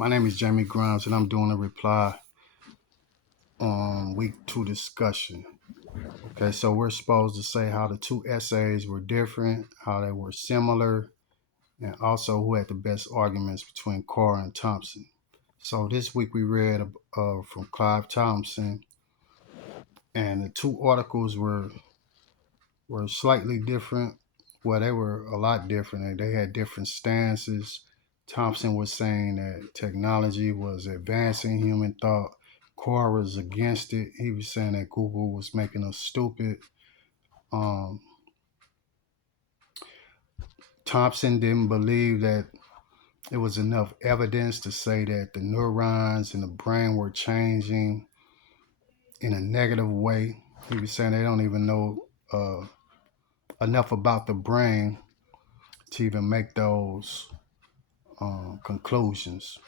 My name is Jamie Grimes, and I'm doing a reply on week two discussion. Okay, so we're supposed to say how the two essays were different, how they were similar, and also who had the best arguments between Carr and Thompson. So this week we read from Clive Thompson, and the two articles were slightly different. Well, they were a lot different. They had different stances. Thompson was saying that technology was advancing human thought. Carr was against it. He was saying that Google was making us stupid. Um, Thompson didn't believe that it was enough evidence to say that the neurons in the brain were changing in a negative way. He was saying they don't even know enough about the brain to even make those conclusions.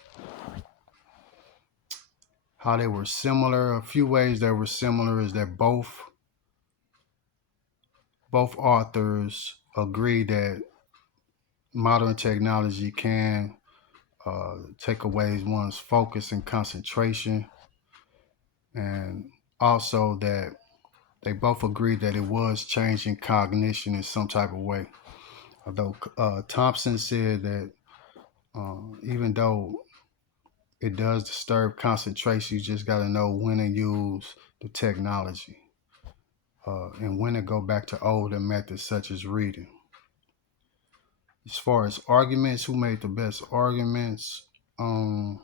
How they were similar, a few ways they were similar is that both authors agree that modern technology can take away one's focus and concentration, and also that they both agree that it was changing cognition in some type of way. Although Thompson said that even though it does disturb concentration, you just got to know when to use the technology and when to go back to older methods such as reading. As far as arguments, who made the best arguments? I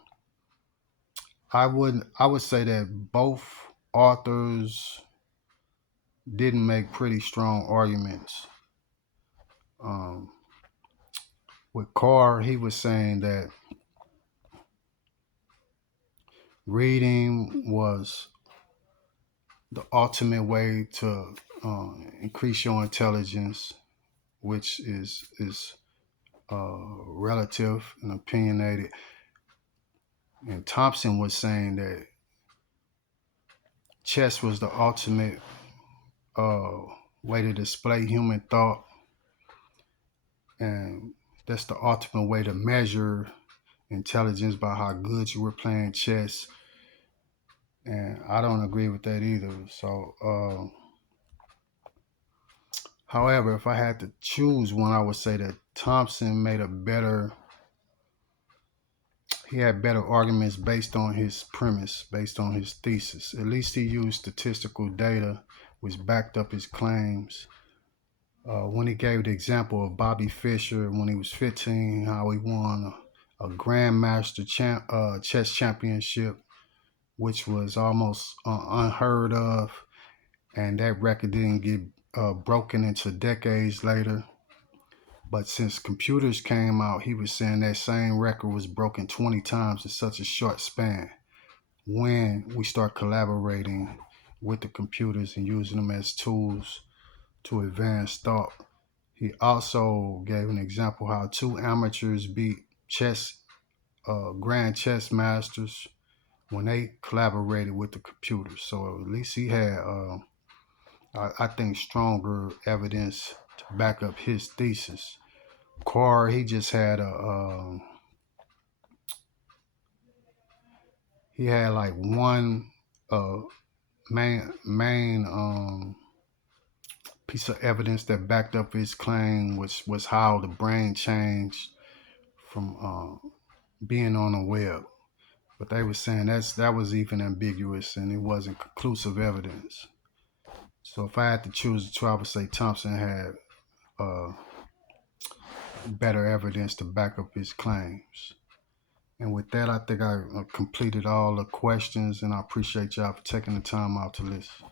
would say that both authors didn't make pretty strong arguments. Um, with Carr, he was saying that reading was the ultimate way to increase your intelligence, which is relative and opinionated. And Thompson was saying that chess was the ultimate uh, way to display human thought, and that's the ultimate way to measure intelligence by how good you were playing chess. And I don't agree with that either. So, however, if I had to choose one, I would say that Thompson made a better. He had better arguments based on his premise, based on his thesis. At least he used statistical data which backed up his claims. When he gave the example of Bobby Fischer when he was 15, how he won a Grandmaster chess championship, which was almost unheard of, and that record didn't get broken until decades later. But since computers came out, he was saying that same record was broken 20 times in such a short span when we start collaborating with the computers and using them as tools to advance thought. He also gave an example how two amateurs beat grand chess masters when they collaborated with the computers. So at least he had, I think, stronger evidence to back up his thesis. Carr, he just had he had like one uh, main piece of evidence that backed up his claim, which was how the brain changed from being on the web. But they were saying that was even ambiguous and it wasn't conclusive evidence. So if I had to choose the two, I would say Thompson had uh, better evidence to back up his claims. And with that, I think I completed all the questions, and I appreciate y'all for taking the time out to listen.